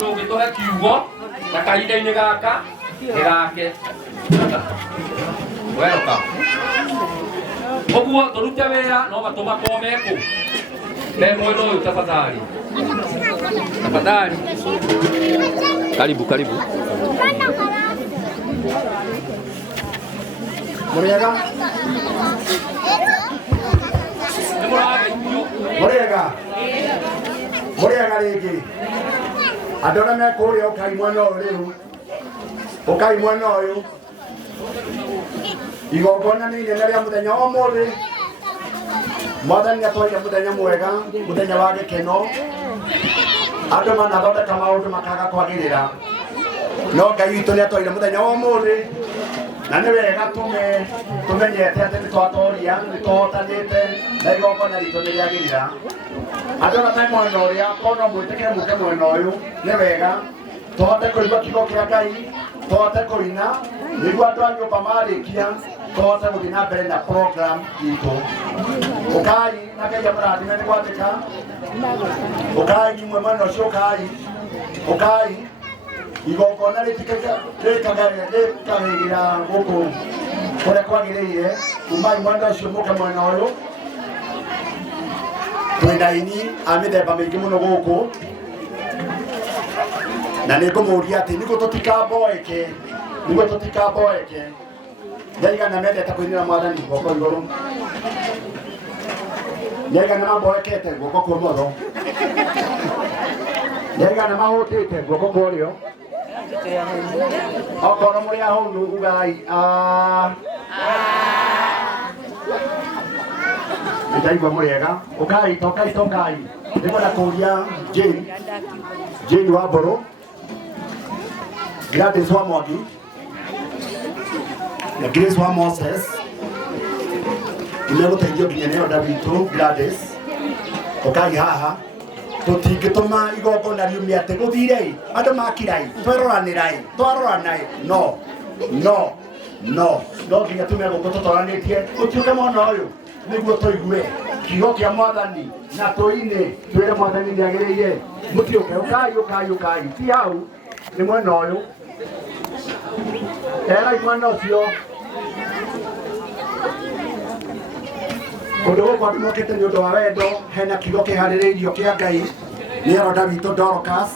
Mundu ungituhe kiugo na kahinda-ini gaka ni gake. Welcome. Oguo turute wira no matuma komeku. Le mwendo uyu tafadhali. Tafadhali. Karibu, karibu. Muriega. Muriega. Muriega rĩngĩ. Andũ arĩa me kũrĩa ũkai mwena ũyũ rĩu. Ũkai mwena ũyũ. Igongona nĩ inene rĩa mũthenya wa ũmũthĩ. Mwathani atwaire mũthenya mwega, mũthenya wa gĩkeno. Andũ manathondeka maũndũ makaga kwagĩrĩra. No Ngai witũ nĩ atwaire mũthenya wa ũmũthĩ. Na nĩ wega tũmenyete atĩ nĩ twatoria, nĩ tũhotanĩte na igongona ritũ nĩ rĩagĩrĩra. Andũ arĩa me mwena ũrĩa korwo no mwĩtĩkĩre mũke mwena ũyũ nĩ wega tũhote kũigua kiugo kĩa Ngai, tũhote kũina nĩguo andũ a nyũmba marĩkia tũhote gũthiĩ na mbere na program itũ. Ũkai na Ngai amũrathime nĩ gwatĩka. Ũkai imwe mwena ũcio ũkai. Ũkai igongona rĩkagĩra gũkũ kũrĩa kwagĩrĩire. Umai mwena ũcio mũke mwena ũyũ. Twĩna aini a mĩthemba mĩingĩ mũno gũkũ. Na nĩ ngũmũria atĩ nĩguo tũtikamboeke. Nĩguo tũtikamboeke. Nĩaigana mendete kũinĩra Mwathani guoko igũrũ. Nĩaigana mamboekete guoko kwa ũmotho. Nĩaigana mahũtĩte guoko kwa ũrĩo. Okorwo mũrĩ ahũnu ugai nĩndaigua mũrĩega. Ũkai tokai. Nĩngwenda kũria Jane wa Mbũrũ, Gladys wa Mwangi na Grace wa Moses. Nimegũteithio nginya nĩ oda witũ Gladys. Ũkai haha. Tũtingĩtũma igongona riume atĩ gũthire andũ makirai twaroranai. No nginya tume gũkũ tũtwaranĩtie ũtuĩke mwena ũyũ nĩguo tũigue kiugo kĩa Mwathani na tũine twĩre Mwathani nĩagĩrĩire. Mũtiũke. Ũkai ti hau nĩ mwena ũyũ. Erai mwena ũcio. Ũndũ gũkũ andũ mokĩte nĩ ũndũ wa wendo. Hena kiugo kĩharĩrĩirio kĩa Ngai nĩ eroda witũ Dorcas.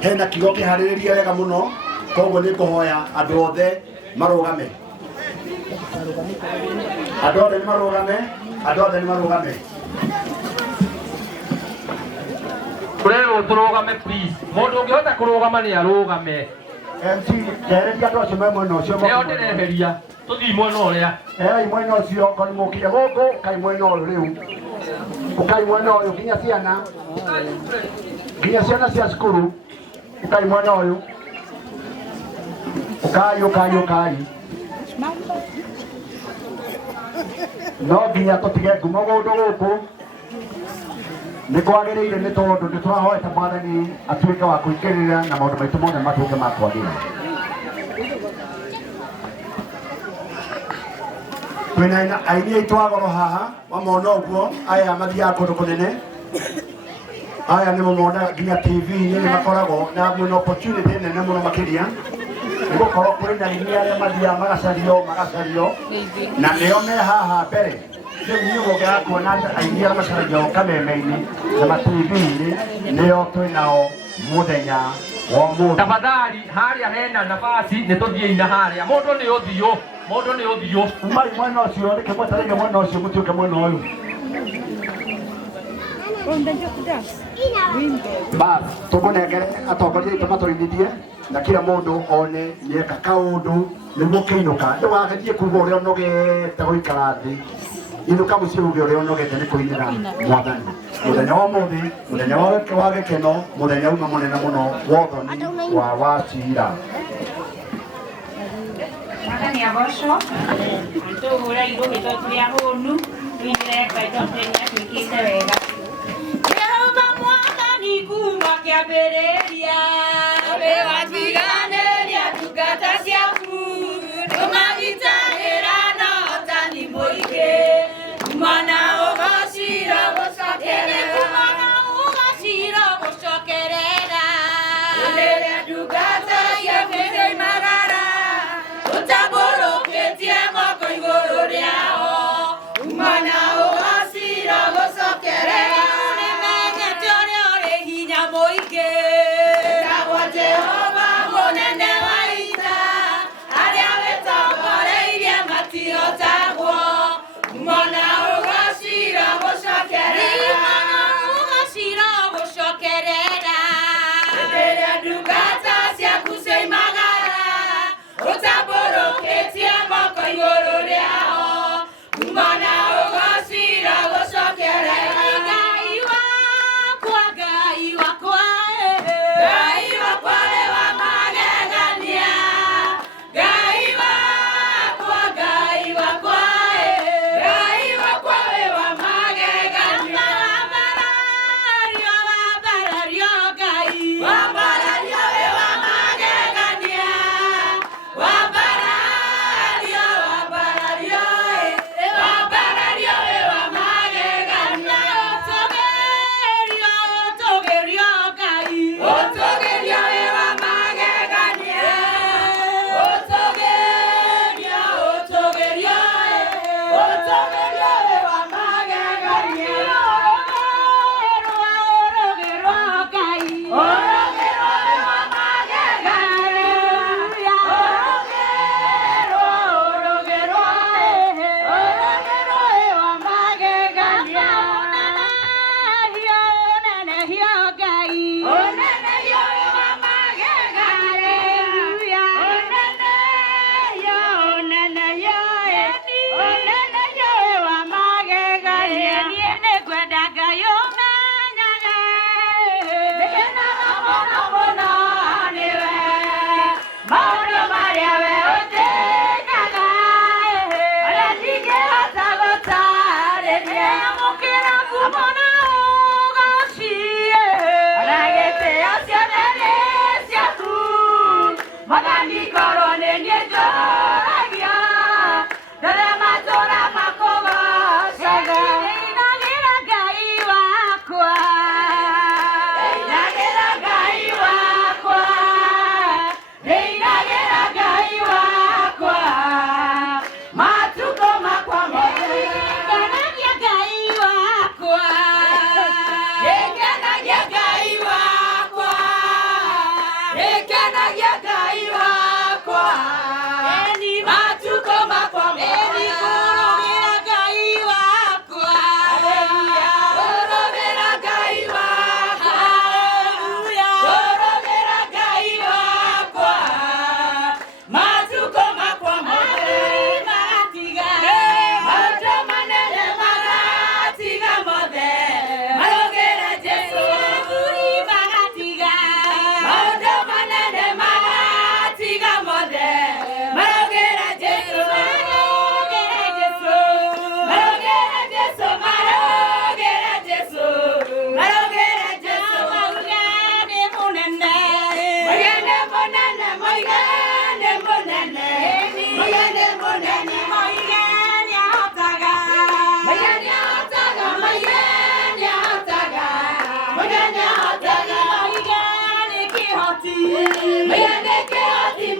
Hena kiugo kĩharĩrĩirio wega mũno. Koguo nĩ ngũhoya andũ othe marũgame. Andũ othe nĩ marũgame. Kurerwo turugame please. Mundu ungihota kurugama ni arugame. MC ndereria andũ acio me mwena ũcio. Nĩo ndĩreheria. Tũthiĩ mwena ũrĩa. Erai mwena ũcio korwo mũkire gũkũ. Ũkai mwena ũyũ rĩu. Ũkai mwena ũyũ nginya ciana cia cukuru. Ũkai mwena ũyũ. Ũkai. No nginya tũtige ngumo gũndũ gũkũ. Nĩ kwagĩrĩire nĩ tondũ nĩ twahoete Mwathani atuĩke wa kũingĩrĩra na maũndũ maitũ mothe matuĩke ma kwagĩrĩra. Twĩna aini aitũ a goro haha wamona ũguo. Aya mathiaga kũndũ kũnene. Aya nĩ mũmona nginya TV-inĩ nĩ makoragwo na mwĩna opportunity nene mũno makĩria. Nĩgũkorwo kũrĩ na aini arĩa mathiaga magacario na nĩo me haha mbere. Rĩu niĩ ũgũkĩra kuona aini arĩa macaragio kameme-inĩ na ma-TV-inĩ nĩo twĩnao mũthenya wa ũmũthĩ. Tafadhali harĩa hena nafasi nĩ tũthiĩ-ina harĩa. Mũndũ nĩ ũthiũ. Umai mwena ũcio reke mweterere mwena ũcio mũtuĩke mwena ũyũ. Bas tũkũnengere atongoria aitũ matũinithie na kila mũndũ one nĩeka kaũndũ nĩguo kĩinũka. Ndũgagerie kuuga ũrĩa ũnogete gũikara thĩ. Inũka mũciĩ uge ũrĩa ũnogete nĩ kũinĩra Mwathani. Mũthenya wa ũmũthĩ, mũthenya wa gĩkeno, mũthenya uma mũnene mũno wa ũthoni wa wacira. Mwathani agocwo. Tũhũra irũgĩ tondũ tũrĩ ahũnu. Tũinĩre Ngai tondũ nĩatwĩkĩte wega. Jehova Mwathani kuuma kĩambĩrĩria. We watiganĩria ndungata ciaku. Tũmagitagĩra na ũtani mũingĩ. Kumana ũgacira gũcokerera.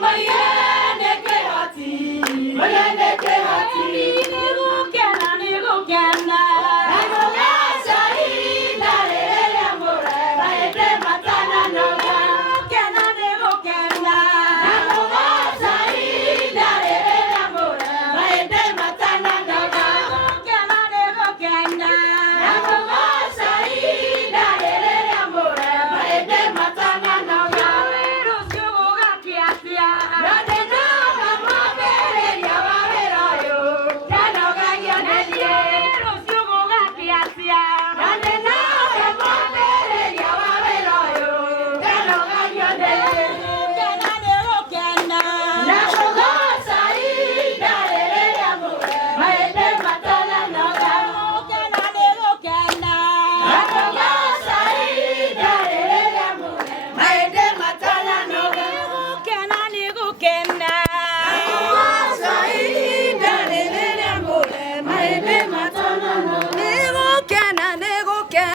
Maya